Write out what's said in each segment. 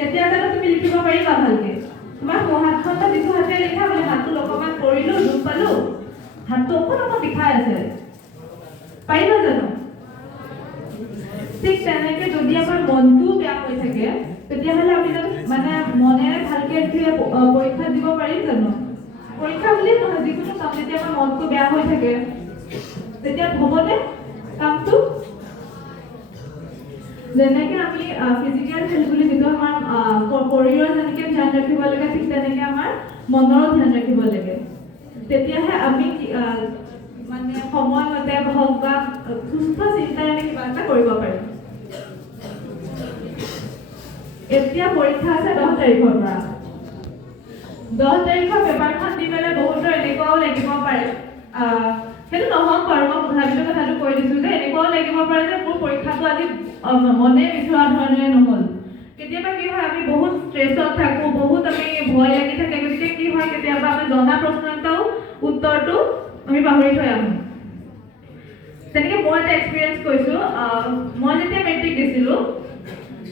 তেতিয়া জানো তুমি লিখিব পাৰিবা ভালকে তোমাৰ হাতখনটা যিটো হাতে লিখা মানে হাতটো অকণমান কৰিলো দুখ পালো হাতটো অকণমান বিষাই আছে পাৰিবা জানো ঠিক তেনেকে যদি আমাৰ মনটো বেয়া হৈ থাকে তেতিয়াহ'লে আমি মানে মনেৰে ভালকে পৰীক্ষা দিব পাৰিম জানো পৰীক্ষা বুলি নহয় যিকোনো কাম যেতিয়া আমাৰ মনটো বেয়া হৈ থাকে তেতিয়া হ'বনে কামটো যেনেকে আমি ফিজিকেল হেল্থ বুলি যিটো আমাৰ শৰীৰৰ যেনেকে ধ্যান ৰাখিব লাগে ঠিক তেনেকে আমাৰ মনৰো ধ্যান ৰাখিব লাগে তেতিয়াহে আমি মানে সময়মতে হওক বা সুস্থ চিন্তাৰে কিবা এটা কৰিব পাৰিম এতিয়া পৰীক্ষা আছে 10 তাৰিখৰ পৰা 10 তাৰিখৰ পেপাৰখন দি পেলাই বহুতৰ এনেকুৱাও লাগিব পাৰে সেইটো নহওক বাৰু মই ভাবিলো কথাটো কৈ দিছো যে এনেকুৱাও লাগিব পাৰে যে মোৰ পৰীক্ষাটো আজি মনে বিচৰা ধৰণে নহ'ল কেতিয়াবা কি হয় আমি বহুত ষ্ট্ৰেছত থাকো বহুত আমি ভয় লাগি থাকে গতিকে কি হয় কেতিয়াবা আমি জনা প্ৰশ্ন এটাও উত্তৰটো আমি পাহৰি থৈ আহোঁ তেনেকে মই এটা এক্সপিৰিয়েঞ্চ কৈছো মই যেতিয়া মেট্ৰিক দিছিলো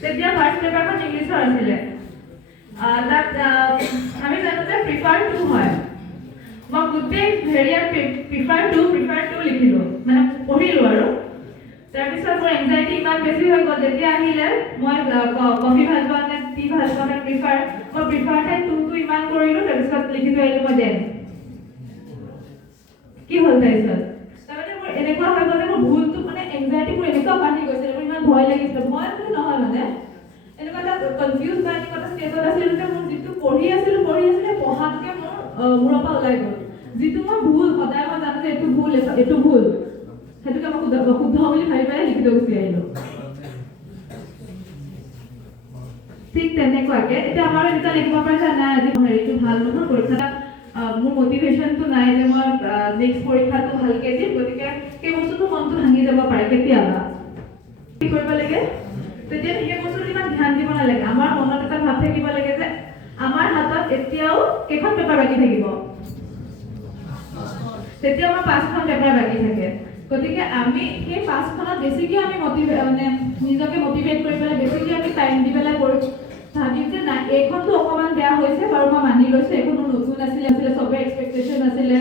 তেতিয়া ফাৰ্ষ্ট পেপাৰখন ইংলিছৰ আছিলে তাত আমি জানো যে প্ৰিফাৰ টু হয় মই গোটেই হেৰিয়াত প্ৰিফাৰ টু লিখিলো মানে পঢ়িলো আৰু তাৰপিছত মোৰ এংজাইটি ইমান বেছি হৈ গ'ল যেতিয়া আহিলে মই কফি ভাল পাওঁ নে টি ভাল পাওঁ নে মই প্ৰিফাৰ ঠাইত টুটো ইমান কৰিলো তাৰপিছত লিখি থৈ আহিলো মই দেন কি হ'ল তাৰপিছত তাৰমানে মোৰ এনেকুৱা হৈ গ'ল যে মোৰ ভুলটো মানে এংজাইটি মোৰ এনেকুৱা বাঢ়ি গৈছিলে মোৰ ইমান ভয় লাগিছিলে ভয় বুলি নহয় মানে এনেকুৱা এটা কনফিউজ বা এনেকুৱা এটা ষ্টেজত আছিলোঁ যে মোৰ যিটো পঢ়ি আছিলে পঢ়াটোকে মোৰ মূৰৰ পৰা ওলাই গ'ল যিটো মই ভুল সদায় মই জানো যে এইটো ভুল সেইটোকে মই শুদ্ধ বুলি ভাবি পেলাই লিখি থৈ গুচি আহিলোঁ ঠিক তেনেকুৱাকে এতিয়া আমাৰ এনেকুৱা লিখিব পাৰে যে নাই আজি হেৰিটো ভাল নহয় পৰীক্ষাটা মোৰ মটিভেশ্যনটো নাই যে মই নেক্সট পৰীক্ষাটো ভালকৈ দিম গতিকে সেই বস্তুটো মনটো ভাঙি যাব পাৰে কেতিয়াবা কি কৰিব লাগে তেতিয়া সেই বস্তুটো ইমান ধ্যান দিব নালাগে আমাৰ মনত এটা ভাৱ থাকিব লাগে যে আমাৰ হাতত এতিয়াও কেইখন পেপাৰ বাকী থাকিব তেতিয়া আমাৰ 5খন পেপাৰ বাকী থাকে গতিকে আমি সেই 5খনত বেছিকৈ আমি মানে নিজকে মটিভেট কৰি পেলাই বেছিকৈ আমি টাইম দি পেলাই ভাবিম যে নাই এইখনটো অকণমান বেয়া হৈছে বাৰু মই মানি লৈছোঁ এইখনো নতুন আছিলে চবে এক্সপেক্টেশ্যন আছিলে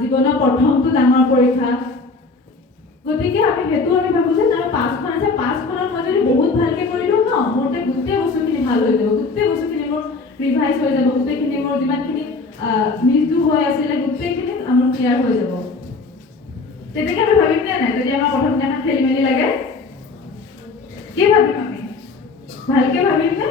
জীৱনৰ প্ৰথমটো ডাঙৰ পৰীক্ষা গতিকে আমি সেইটো আমি ভাবোঁ যে নাই 5খন আছে 5খনত মই যদি বহুত ভালকৈ কৰিলোঁ ন মোৰ গোটেই বস্তুখিনি ভাল হৈ যাব গোটেই বস্তুখিনি মোৰ ৰিভাইজ হৈ যাব গোটেইখিনি মোৰ যিমানখিনি মিছটো হৈ আছিলে গোটেইখিনি আমাৰ ক্লিয়াৰ হৈ যাব তেনেকৈ আমি ভাবিম নে নাই যদি আমাৰ প্ৰথম দিনাখন খেলি মেলি লাগে কি ভাবিম আমি ভালকৈ ভাবিম নে